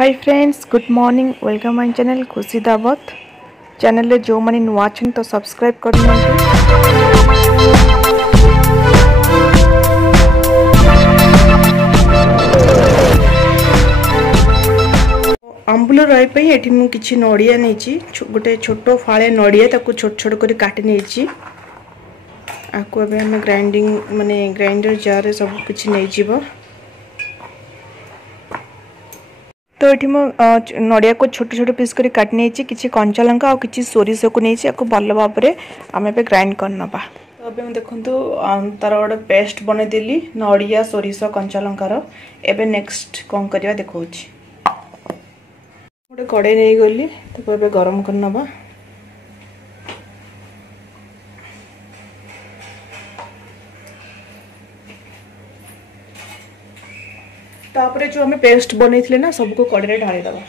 Hi friends, good morning. Welcome my channel खुशी दावत channel जो मैंने नुआ तो सब्सक्राइब कर आंबुल रही ये मुझे किसी नड़िया नहीं गोटे छोट फाड़े नड़िया छोट छोट कर काटी नहीं आपको ग्राइंडिंग माने ग्राइंडर जार सब किसी नहीं तो ये नड़िया को छोट छोट पीस कर काटी नहीं किसी कंचा लंका और किसी सोरिष को नहीं भल भाव में आम ए ग्राइंड करना। तो अब देखो तार गोटे पेस्ट बनईदेली नड़िया सोरिष कंचा लंकार। एबे नेक्स्ट कौन करवा देखा गोटे कड़े नहीं गली तो ये गरम करना। तापरे जो हमें पेस्ट बने थे ना सबको कड़े ढाली दबा।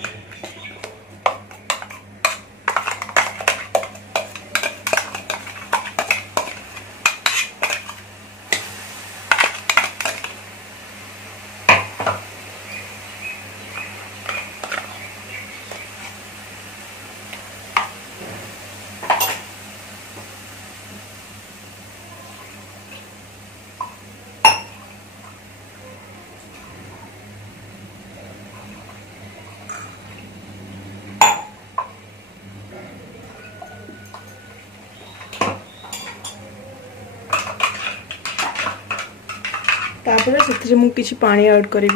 तापर से मु किसी पानी ऐड करी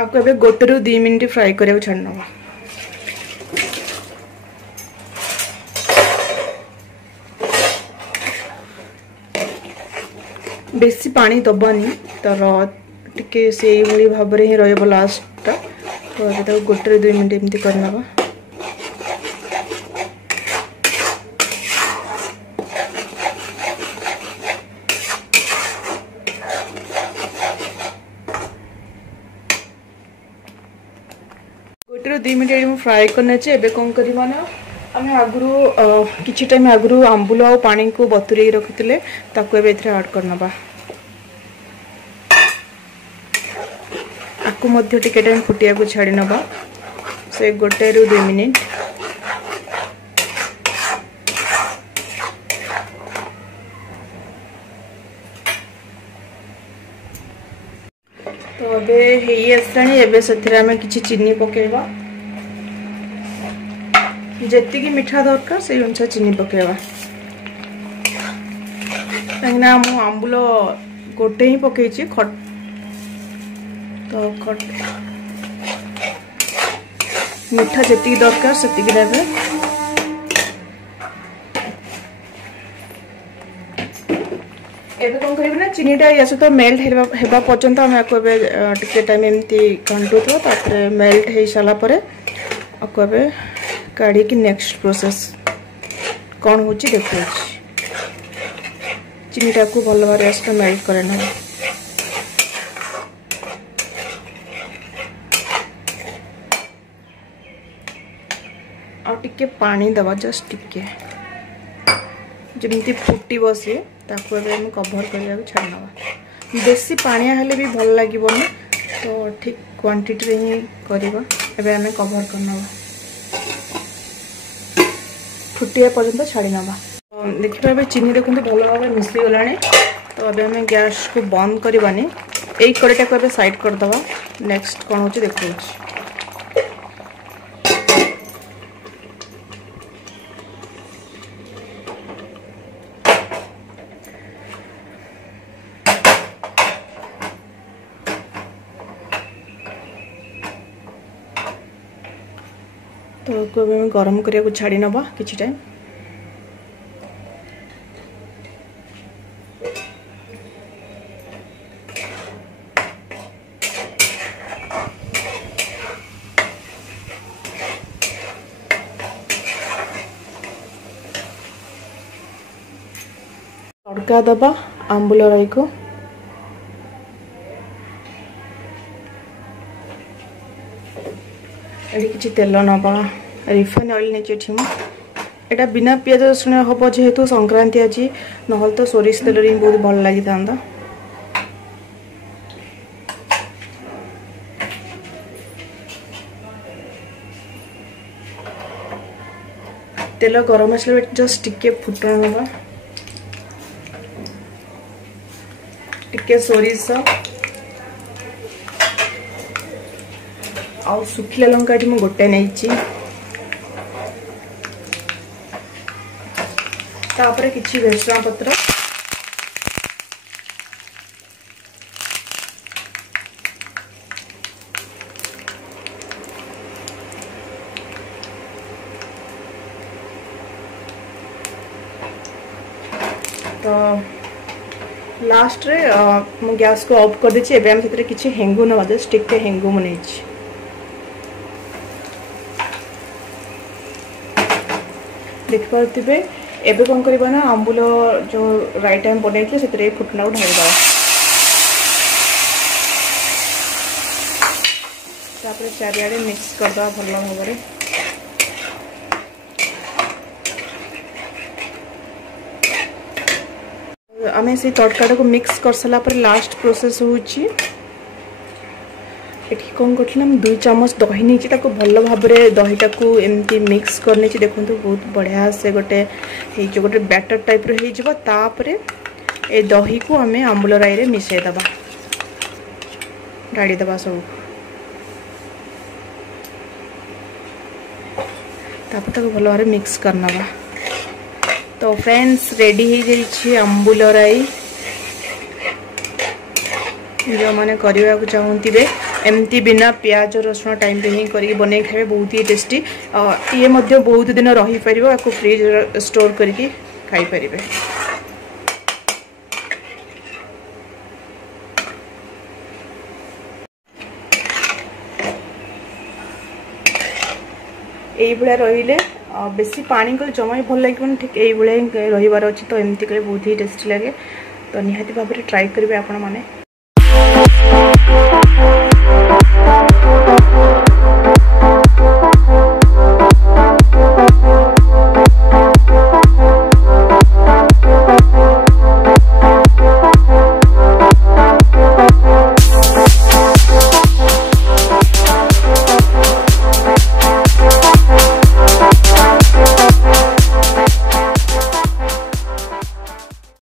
आपको अबे गोटे रु 2 मिनट फ्राई करिया छाड़ना। बेसी पानी दबानी तर टिके से भाई भाव में ही रही लास्ट तो गोटे रु 2 मिनट एमती करना। गोटे 2 मिनट फ्राए करना चाहिए। कौन करवा ना आम आगु किसी टाइम आगु आंबुल और पानी को बतुरे रखी ऐड करना। आपको मध्य टिके टाइम फुटिया को छाड़ी नवा से गोटे रु 2 मिनट। तो अबे हेई आसलानी एबे सथिरा में किछि चीनी पकेबा जेति की मीठा दरकार से अनुसार चीनी पकेबा कहीं मु आंबुल गोटे ही पकईची खट तो खट मीठा जेति दरकार सेति देबे। एबे कौन करिबे ना चीनीटा या सहित मेल्ट हेबा पर्यंत आम आपको टिके टाइम एमती घंटुथवा तापर मेल्ट हो सारा पर आपको एबे काढ़ी की नेक्स्ट प्रोसेस कौन हो देखो। चीनीटा को भल भाव मेल्ट करना और टिके पानी दवा जस्ट टिके जमी फुटी बसी ताको कभर करने छाड़ना। बेसी पानिया हेले भी भल लगे तो ठीक क्वांटिटी रे ही करवा। एबे हमें कभर करना फुटिया पर्यंत छाड़ी नवा। देखिए चीनी देखते भल भाव मिसी गला। तो अबे हमें गैस को बंद करवानी यही कड़ीटा को साइड करदवा। नेक्स्ट कौन हो देखो। तो गरम करिया को छाड़ी नवा किछि टाइम। तड़का दबा आंबुल राई को किसी तेल नवा रिफाइन ऑयल नहीं एटा बिना पियाज रसुण हम जेहेतु संक्रांति आज ना तो सोरिष तेल बहुत भल लगी था। तेल गरम आसला जस्ट टिके फुटण हवा टिके सोरिष आउ सुखिला लंका मु गोटे नहीं तापर किछि भेसुआ पत्र तो लास्ट रे मु गैस को ऑफ कर देछि एबे हम सेतरे किछि हेंगु न बजे स्टिक के हेंगु मु नेछि देख पारथिबे एबे कोन करबा ना आंबुल जो राइट टाइम बनेइले सेतरे फुटना ढाल दवा तापर चारियाडे मिक्स कर दवा भलो भाबरे आमे से तड़का को मिक्स कर सला पर लास्ट प्रोसेस होची एठी कोन करथला हम 2 चम्मच दही नीची ताको भलो भाबरे दहीटा को एमती मिक्स करने ची देखंतु बहुत बढ़िया से गोटे हे जो गोटे बैटर टाइप रो हे जबो तापरे ए दही को हमें आंबुल राई रे मिसै दबा डाडी दबा सब तापर ताको भलो भाबरे मिक्स करना बा तो फ्रेंड्स रेडी हो जाइए आंबुल राई जो मैंने करने को चाहूँगे एमती बिना प्याज रसुण टाइम पे ही करके बने खाए बहुत ही टेस्टी ये मध्य बहुत दिन रही पार आपको फ्रिज स्टोर करके खाई पारे ये रही बेसी पानी को जमा भल लगे ठीक ये रही अच्छे तो एमती बहुत ही टेस्टी लगे तो निहाती भाव में ट्राई करेंगे आपण मैंने।